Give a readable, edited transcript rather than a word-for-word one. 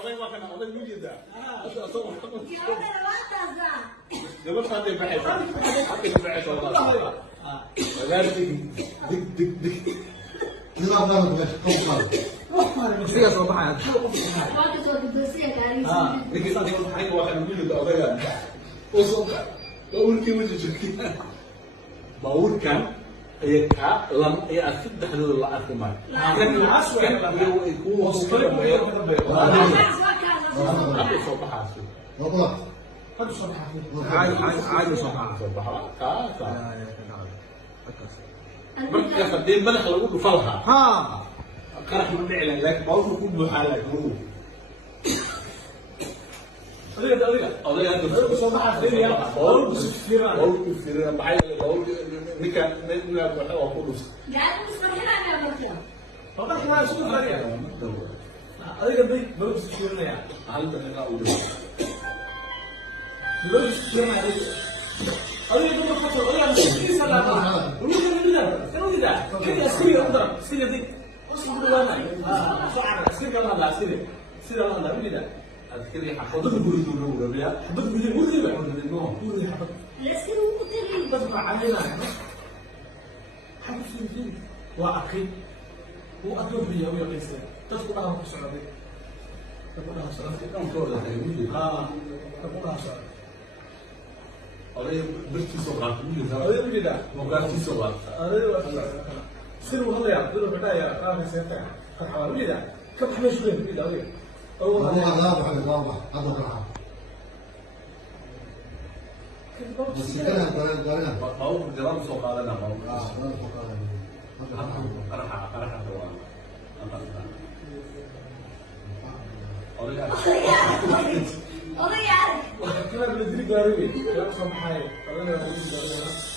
oday waa kana oday mujida hadda asoo gabadha waa taasdaa gabadh hadda baxaysa hadda baxaysa wallahi walaal dig كذا ضرب بس قوقعة sigaas oo baxaya waa ka soo gudbasiya gaariisa ninka hadda waxay waa kana mujida odayga oo soo ka bawlkii mujida bawlkan ay ka lam ay asadxdooda la arki maayo kan aswan ay ku hoosqayn hadda soo baxaasi والله hadda soo baxaasi caadi soo baxaa soo baxa marka hadii madax lagu dhufo lahaa ha qarax ma dhici lahayn laakiin bawlku ku buuxaa laakiin odayga hadda soo baxaasi bawlku fiirina maxay yeelay bawlku ninka waxa waa ku dhufta gaari musfarxinaya marka wadanka waa isku fariya adiga bay bawlku fiirinaya hal daqiiqa u dhufta bawlku fiirinaya adiga dad ka soo adiga kiisa la baa wuxuu yidhi kii askari u daran sida dig usu dhawaana soo ara askari kala hadla askari sida la hadla wixii askari xafadada guriga uu rabiya xabad gudi guriga guriga xabad laskari uu tiri bas ma calayna xabad fiirin waa akhi uu adoo biyo iyo qeysay dadku dhaha ku socday dadku dhaha socday kan kooda ay mujida ha dadku dhaha socday odayga birtiisa qaata mujida adiga wixii muqaartiisa qaata سير والله يا عبد الله بداية قام سيرتها قد حاولوا لي ذا كم حماش وين في الأولى هو واضح هذا واضح هذا راح بس كلام كلام bawlku diran soo qaadana bawlku هذا فقط qaraxa waa odayga odayga arag كلام بالدري قاري كلام صباحي قالنا بالدري قاري